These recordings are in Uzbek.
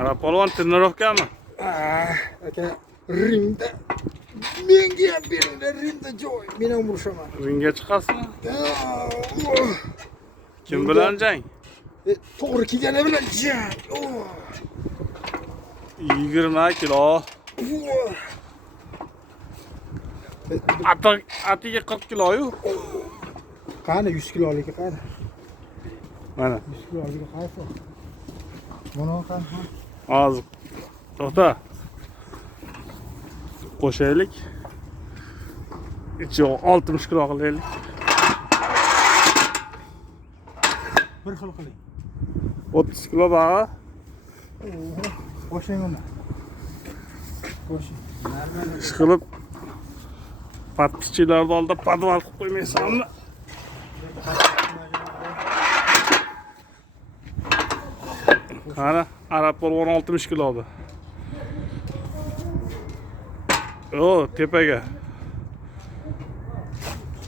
Ana polvon trenirovkami? Aka ringda menga ham beringlar ringda joy. Men ham urishaman. Ringga chiqasizmi? Kim bilan jang? To'g'ri kelgani bilan jang. 20 kilo. Atiga 40 kiloyu. Qani 100 kiloligi qani? Mana 100 kiloligi qaysi? Mana qani? hozir to'xta. Qo'shaylik. Ichi 60 kilo qilaylik. Bir xil qiling. 30 kilo bag'a. Qo'shing uni. Qo'shing. Ishqilib pattichilarni oldida podval qilib qo'ymaysanmi? Qara, arab polvon 60 kiloda. O, tepaga.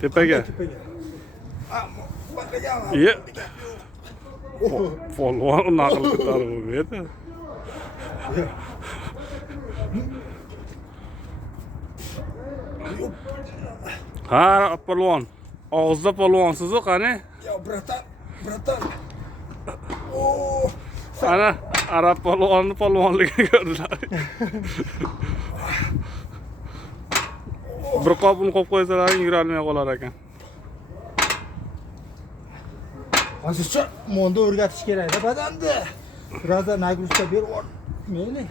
Tepaga. Ye. Polvon naql ko'tarib bo'lmaydi. Ha, polvon. Og'izda polvonsiz-ku, qani? Yo, bratan. Ana, arab polvonligini ko'rdilar. Bir qopini qo'yib qo'ysalaring yurolmay qolar ekan. Hozircha monda o'rgatish kerak-da badanni. Biroz nagruska berib ol. Mayli.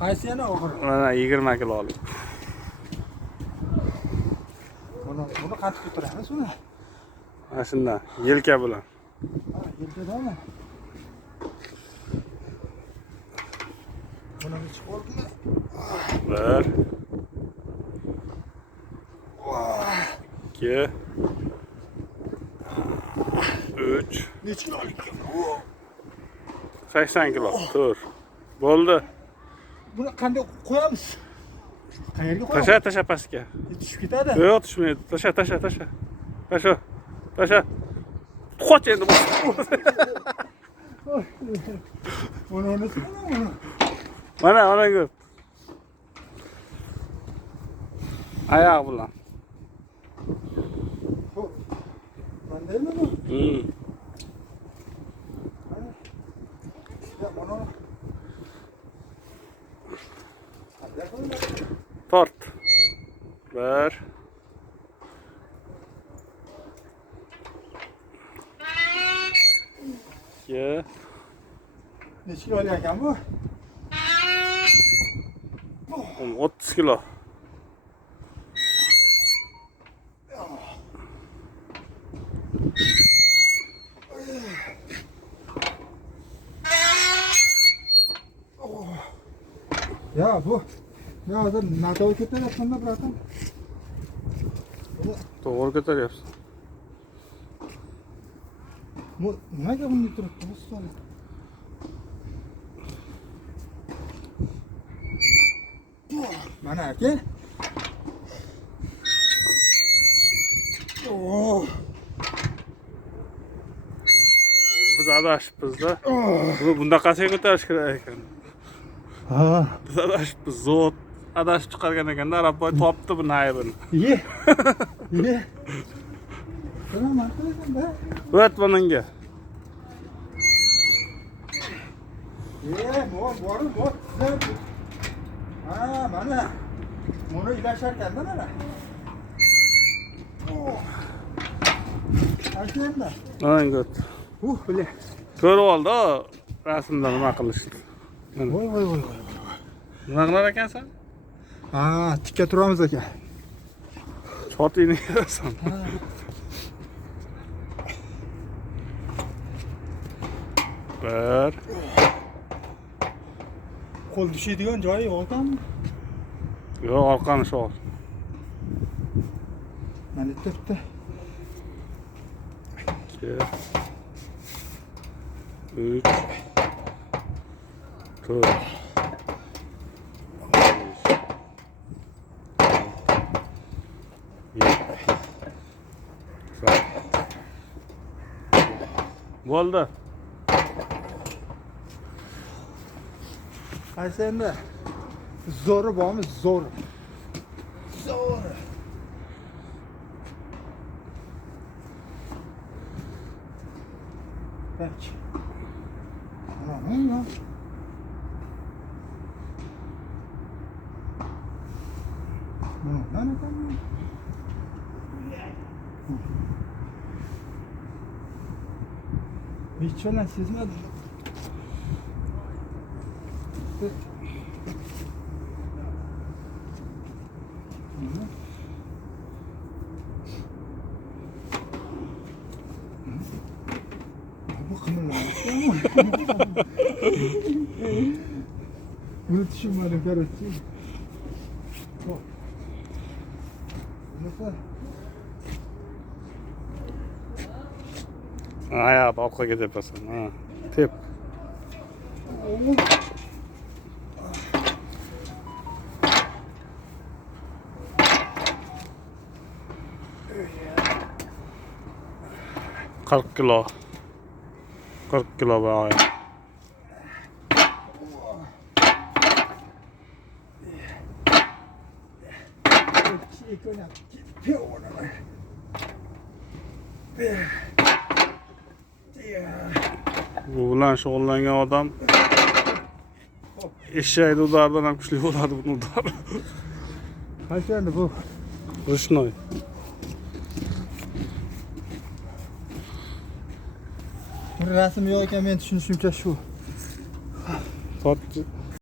Qaysi yana og'ir? Mana 20 kilolik. Buni qattiq ko'taramiz uni. Mana shundan, yelka bilan. Yelkadami? Buni chiqordimi? 1 2 3 Necha kilolik? 80 kilo. Tur. Bo'ldi. Buni qanday qo'yamiz? Qayerga qo'yamiz? Tasha pastga. Tushib ketadi. Yo'q, tushmaydi. Tasha. Tasha. Qoch endi. Buni unutma. Mana ko'p. Oyoq bilan. Mandaymi bu? Ya mana. Tort. 1 2 Necha kilo ekan bu? 30 kilo. Ya bu. Ya hozir natoy ketaryapsan-da, bratan. To'g'ri ko'taryapsan. Bu nimaga bunday turibdi? Bu so'raydi. Mana aka. Biz adashibmiz-da. Bundaqasiga ko'tarish kerak ekan. Ha. Biz adashibmiz. Zot adashib chiqargan ekanda Arabboy topdi buni aybini. Ye. Nima qilasan-da? O't buningga. Bor. Ha, mana. Buni ilashar ekanda mana. Ashanda. Mana ko't. Bile. Ko'rib oldi, rasmda nima qilishdi. Voy. Nima qilar ekansan? Ha, tikka turamiz aka. Chotingni yerasan. Bir. Qo'l tushadigan joyi yo'q ekanmi? Yo'q, orqani shu ol. Mana bitta. 2 3 4 Bo'ldi. Qaysi endi? Zo'ri bormi? Zo'ri. Zo'ri. Bak. Ana. Mana kan? Hiç falan sezmedim. Bu kımırlar. Bunu düşünmedim kardeşim. Ayağı orqaga tepasan. Ha. Tep. Kırk kilo. 40 kilo bu ayağı. Bu bilan shug'ullangan odam eshakni udardan ham kuchli bo'ladi buni udari. Qaysi endi bu? Rishnoy. Rasm yo'q ekan, men tushunishimcha shu. Tort